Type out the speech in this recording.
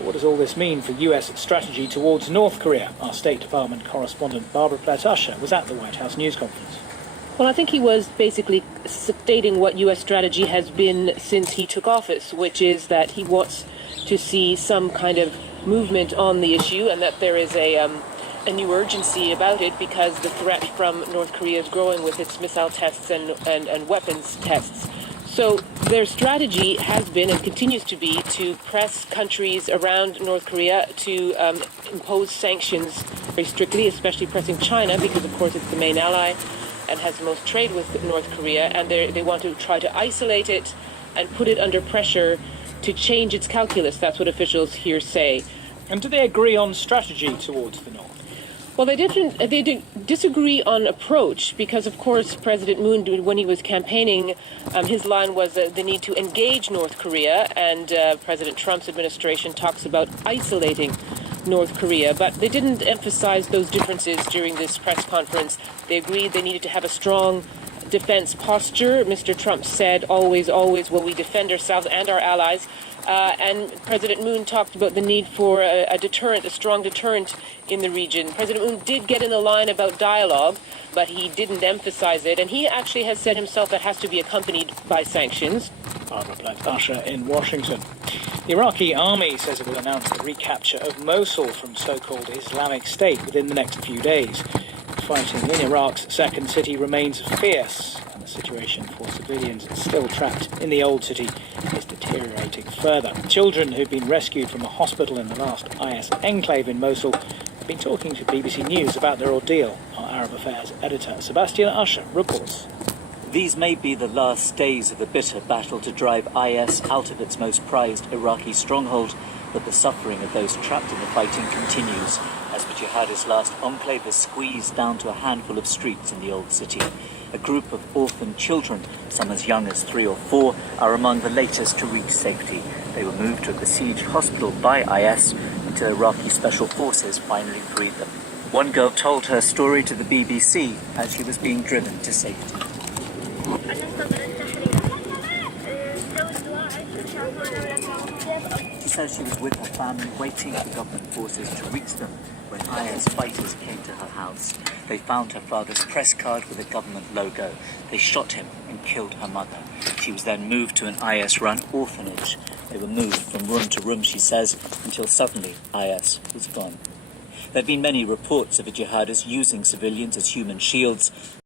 But what does all this mean for US strategy towards North Korea? Our State Department correspondent Barbara Platt-Usher was at the White House news conference. Well, I think he was basically stating what U.S. strategy has been since he took office, which is that he wants to see some kind of movement on the issue and that there is a new urgency about it because the threat from North Korea is growing with its missile tests and weapons tests. So their strategy has been and continues to be to press countries around North Korea to impose sanctions very strictly, especially pressing China because, of course, it's the main ally and has the most trade with North Korea, and they want to try to isolate it and put it under pressure to change its calculus. That's what officials here say. And do they agree on strategy towards the North? Well, they disagree on approach because, of course, President Moon, when he was campaigning, his line was the need to engage North Korea, and President Trump's administration talks about isolating North Korea. But they didn't emphasize those differences during this press conference. They agreed they needed to have a strong defense posture. Mr. Trump said, always, always will we defend ourselves and our allies. And President Moon talked about the need for a deterrent, a strong deterrent in the region. President Moon did get in the line about dialogue, but he didn't emphasize it. And he actually has said himself that has to be accompanied by sanctions. Barbara Platt-Usher in Washington. The Iraqi army says it will announce the recapture of Mosul from so-called Islamic State within the next few days. Fighting in Iraq's second city remains fierce, and the situation for civilians still trapped in the old city is deteriorating further. Children who've been rescued from a hospital in the last IS enclave in Mosul have been talking to BBC News about their ordeal. Our Arab Affairs editor Sebastian Usher reports. These may be the last days of a bitter battle to drive IS out of its most prized Iraqi stronghold, but the suffering of those trapped in the fighting continues as the jihadist last enclave is squeezed down to a handful of streets in the old city. A group of orphaned children, some as young as 3 or 4, are among the latest to reach safety. They were moved to a besieged hospital by IS until Iraqi special forces finally freed them. One girl told her story to the BBC as she was being driven to safety. She says she was with her family waiting for government forces to reach them when IS fighters came to her house. They found her father's press card with a government logo. They shot him and killed her mother. She was then moved to an IS-run orphanage. They were moved from room to room, she says, until suddenly IS was gone. There have been many reports of the jihadists using civilians as human shields.